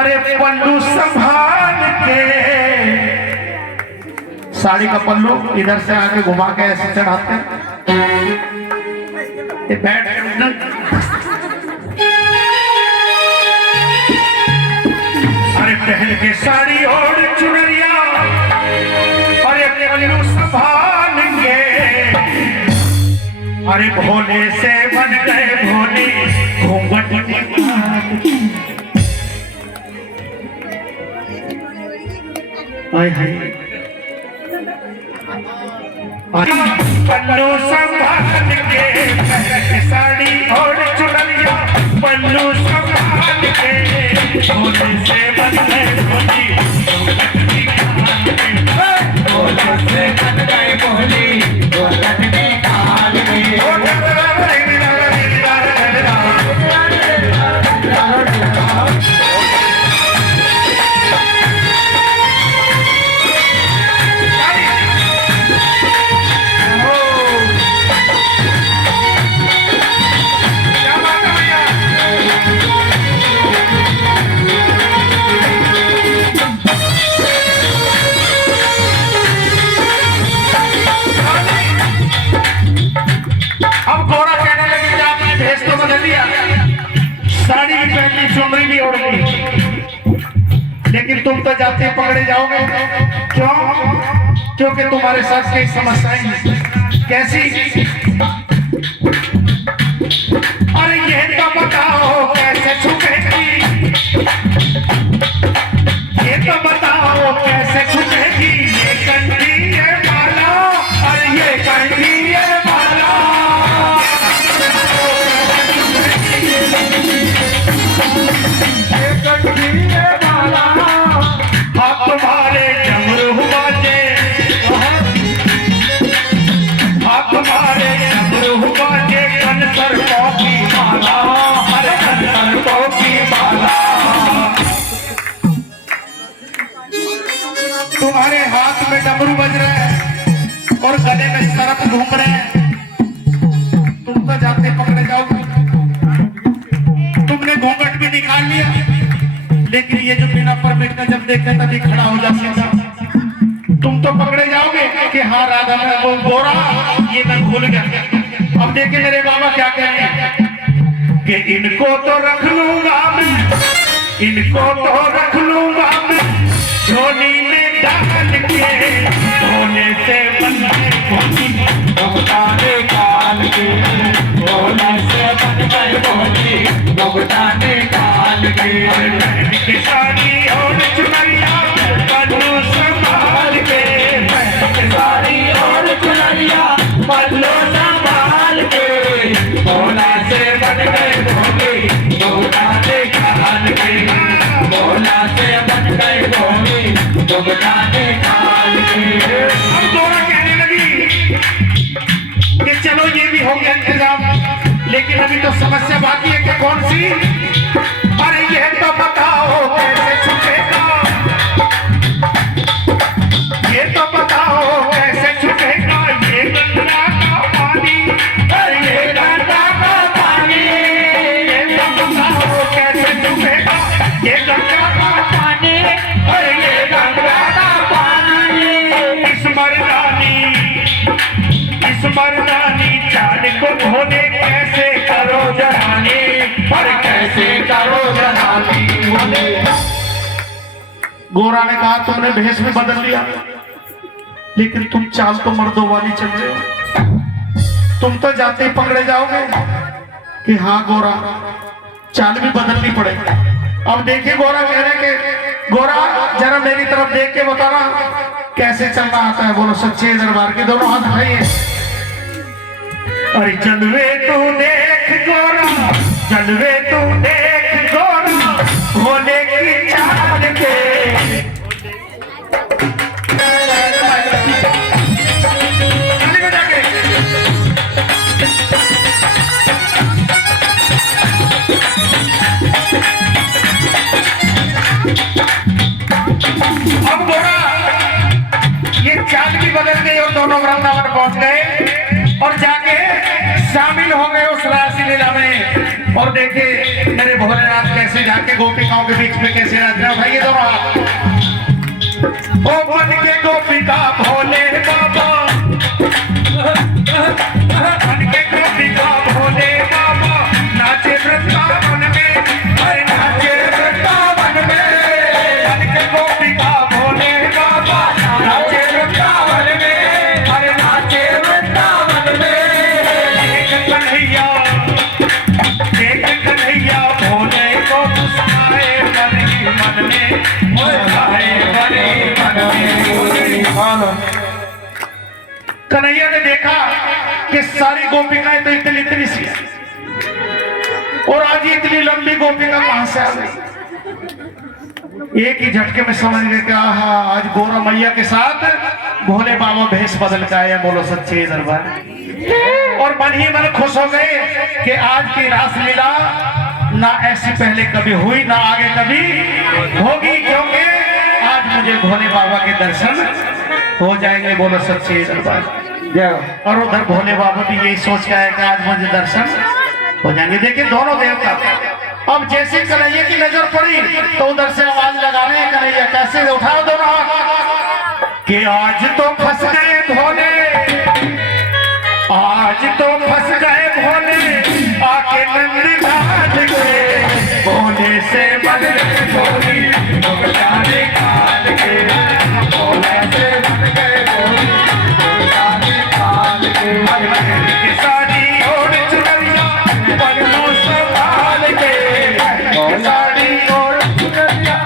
अरे पल्लू संभाल के, साड़ी का पल्लू इधर से आके घुमा के ऐसे चढ़ाते हैं। बैठ अरे पहन के साड़ी और चुनरिया, अरे पल्लू संभाल के, अरे भोले से बन गए भोले घूंघट पल्लू संभाल के, साड़ी और चुनरिया पल्लू संभाल के, भोले से बन गए भोले भोले से बन गए भोले घूंघट निकाल के। साड़ी भी पहनी, चुनरी भी ओढ़ ली, लेकिन तुम तो जाते पकड़े जाओगे। क्यों? क्योंकि तुम्हारे साथ कई समस्याएं हैं। कैसी? अरे ये तो बताओ कैसे छुपेगी, ये तो बताओ कैसे छुपेगी ये कंठी ये माला, अरे ये कंठी ये माला। आप तुम्हारे डमरू बाजे, आप तुम्हारे डमरू बाजे, कंसर की माला, अरे कंसर की माला। तुम्हारे हाथ में डमरू बज रहे हैं और गले में सरप घूम रहे हैं। तुम तो जाते पकड़े जाओगे। तुमने घूंघट भी निकाल लिया, लेकिन ये जो बिना परमिट का जब देखे तभी खड़ा हो जाता। तुम तो पकड़े जाओगे कि हाँ राधा मैं वो गोरा, ये मैं भूल गया। अब देखे मेरे बाबा क्या कह रहे हैं कि इनको तो रख लूंगा मैं, इनको तो रख लूंगा मैं झोली में डाल के, भोले से बन गए भोली भुगताने काल के, भोले से बन गए भोली भुगताने काल के। साड़ी और चुनरिया पल्लू संभाल के, साड़ी और चुनरिया पल्लू संभाल के, भोला से बन गए भोले भुगताने काल के, भोला से बन गए भोले भुगताने काल के। अब गोरा कहने लगी कि चलो ये भी हो गया इंतजाम, लेकिन अभी तो समस्या बाकी है कि कौन सी? अरे ये तो बताओ कैसे छुपेगा, ये तो बताओ कैसे छुपेगा ये गंगा का पानी, अरे ये गंगा का पानी, ये तो बताओ कैसे छुपेगा ये गंगा का पानी, अरे ये गंगा का पानी। इस मर्दानी चाल को धोने कैसे करो जनानी, पर कैसे करो जनानी। गोरा ने कहा तुमने भेष में बदल लिया, लेकिन तुम चाल तो मर्दों वाली चल रहे हो। तुम तो जाते ही पकड़े जाओगे कि हाँ गोरा चाल भी बदलनी पड़ेगी। अब देखिए गोरा कह रहे कि गोरा जरा मेरी तरफ देख के बताना कैसे चलना आता है। बोलो सच्चे दरबार के दोनों हाथ उठाइए। अरे जलवे तू देख गोरा, जलवे तू देख गोरा, भोले की चाल के। अब गोरा ये चाल भी बदल गई और दोनों वृंदावन पहुंच गए और जाके शामिल हो गए उस रास लीला में। और देखिए मेरे भोलेनाथ कैसे जाके गोपिकाओं के बीच में कैसे नाच रहे हैं। उठाइए दोनों हाथ। ओ बन के गोपिका भोले बाबा, बन के गोपिका भोले बाबा, नाचे वृंदावन में, अरे नाचे वृंदावन में। बन के गोपिका भोले बाबा, नाचे वृंदावन में, अरे नाचे वृंदावन में। एक कन्हैया भोले को मुस्काए मन ही मन में, मुस्काए मन ही मन में। कन्हैया ने देखा कि सारी गोपिकाएं तो इतनी इतनी सी और आज इतनी लंबी गोपिका कहां से आ गई। एक ही झटके में समझ गए कि आहा आज गौरा मैया के साथ भोले बाबा भेष बदल के आया। बोलो सच्चे दरबार। और मन ही मन खुश हो गए कि आज की रासलीला ना ऐसी पहले कभी हुई ना आगे कभी होगी, क्योंकि आज मुझे भोले बाबा के दर्शन हो जाएंगे। बोलो सच्चे दरबार। और उधर भोले बाबा भी यही सोच के आए कि आज मुझे दर्शन हो जाएंगे। देखिए दोनों देवता अब जैसे कन्हैया की नजर पड़ी तो उधर से आवाज लगा रहे हैं कन्हैया कैसे उठाओ दोनों हाथ कि आज तो फंस गए भोले, आज तो फंस गए भोले, आके नंदलाल के भोले से बन गए भोली, भोले काल के भोले से बन गए भोली, काल के सारी ओढ़ चुनरिया पल्लू संभाल के, सारी ओढ़ चुनरिया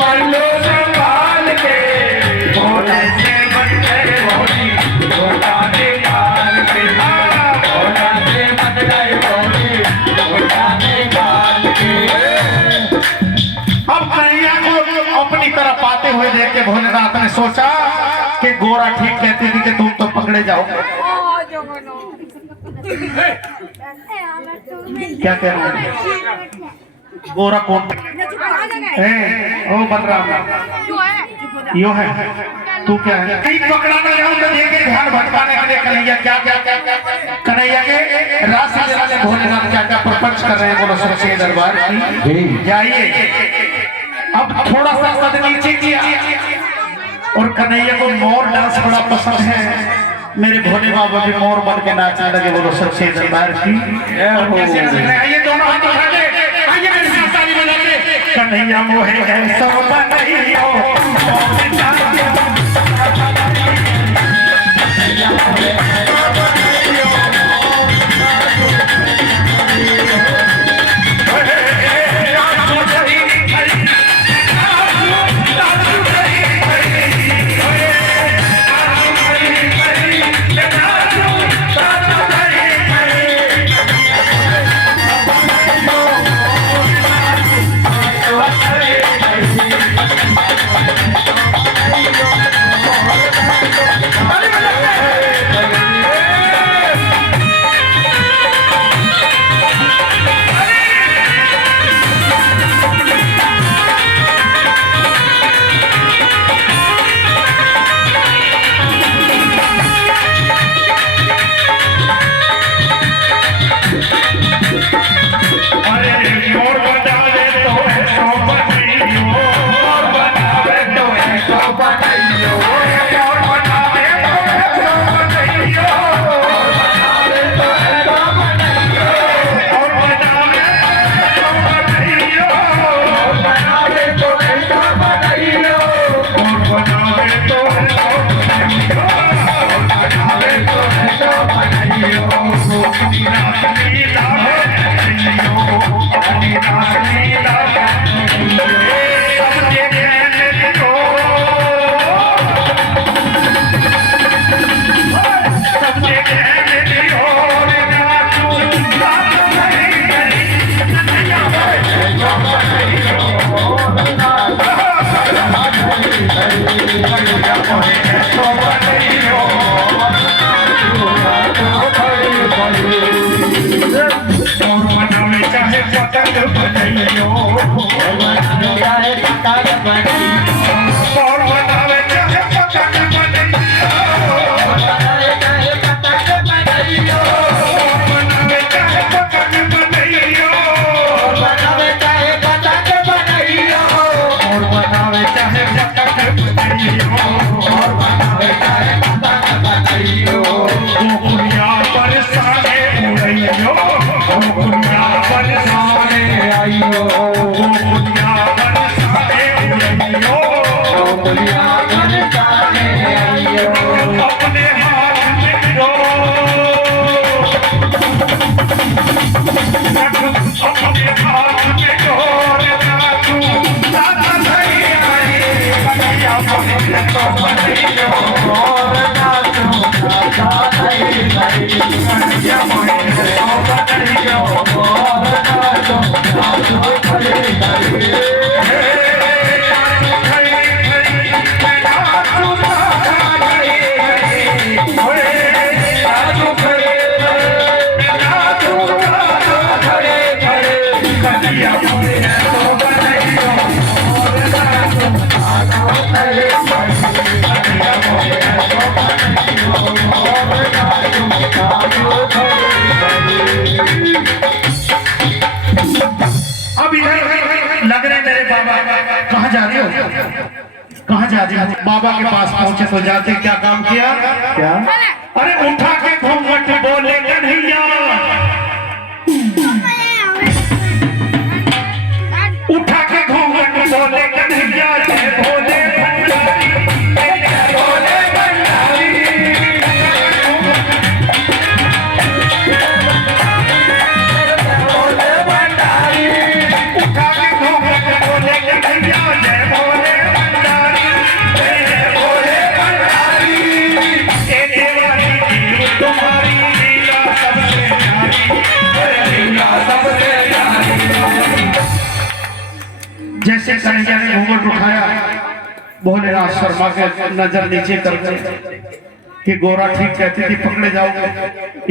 पल्लू संभाल के भोले से बन गए भोली, भोले काल के भोले से बन गए भोली, भोले काल के। अब कन्हैया को अपनी तरफ आते हुए देख के भोलेनाथ ने सोचा कि गोरा ठीक कहती थी कि तुम तो पकड़े जाओगे। क्या कह रहे हैं? गोरा कौन है? ओ बलराम यो है। तू क्या है? कहीं पकड़ा ना जाऊं तो देखे ध्यान भटकाने के लिए कन्हैया क्या क्या कन्हैया के रासलीला में भोलेनाथ क्या क्या प्रपंच कर रहे हैं। बोलो सच्चे दरबार की जाइए। अब थोड़ा सा कद नीचे किया और कन्हैया को मोर डांस बड़ा पसंद है। मेरे भोले बाबा भी मोर बन के नाचने लगे। बोलो सच्चे दरबार की। आइए दोनों हाथ उठा के आइए मेरे साथ ताली बजा के कन्हैया मोहे है सब नहीं हो अपने हाथ में गोर नाचू दादा भैया रे कन्हैया मोरे तो बनैयो गोर नाचू दादा भैया रे कन्हैया मोरे तो बनैयो गोर नाचू दादा भैया रे अब इधर लग रहे मेरे बाबा कहाँ जा रहे हो, कहाँ जा रहे हो? बाबा के पास पहुंचे तो जाते क्या काम किया? क्या? अरे उठा के घूंघट बोले कन्हैया, उठा के घूंघट बोले कन्हैया, जय बोले भंडारी, जय बोले भंडारी, बोले भंडारी, उठा के घूंघट बोले कन्हैया, जय बोले भंडारी, जय बोले भंडारी, ये देवारी की तुम्हारी लीला सबसे प्यारी, लीला सबसे प्यारी। जैसे कन्हैया ने घूंघट उठाया, भोलेनाथ शर्मा के नजर नीचे करके कि गोरा ठीक कहती थी पकड़े जाओगे,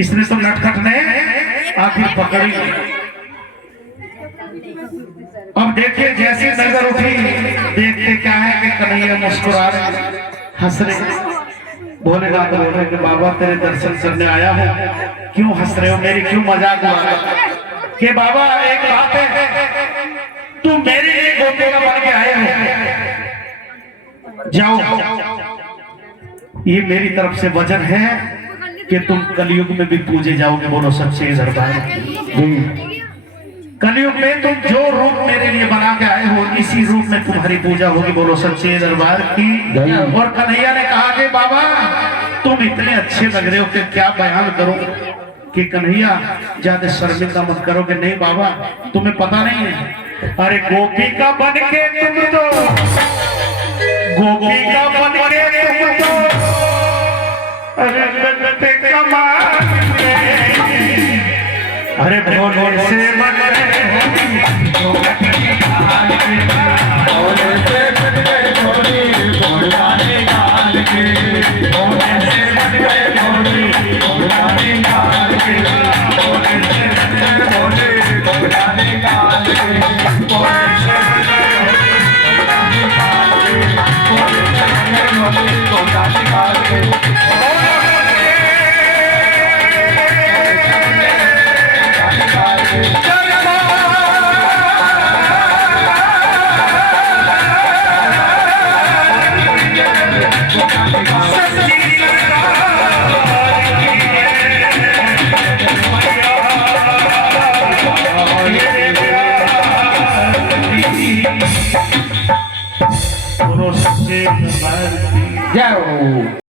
इसने तो नटखट ने आखिर पकड़ी। अब देखिए जैसे नजर उठी, देखते क्या है कि कन्हैया मुस्कुरा रहे, हंस रहे। भोलेनाथ बोल रहे कि बाबा तेरे दर्शन करने आया हूँ, क्यों हंस रहे हो, मेरी क्यों मजाक उड़ा रहे हो? कि बाबा एक बात है, तुम मेरे लिए गोपिका बन के आए हो, जाओ, ये मेरी तरफ से वचन है कि तुम कलयुग में भी पूजे जाओगे। बोलो सच्चे दरबार। कलयुग में तुम जो रूप मेरे लिए बना के आए हो, इसी रूप में तुम्हारी पूजा होगी। बोलो सच्चे दरबार की। और कन्हैया ने कहा कि बाबा तुम इतने अच्छे लग रहे हो कि क्या बयान करो, कि कन्हैया ज्यादा शर्मिंदा मत करो। कि नहीं बाबा तुम्हें पता नहीं है, अरे गोपिका बन के तुम तो, गोपिका बन के तुम तो, अरे लगते कमाल में, अरे भोले से मन जाओ।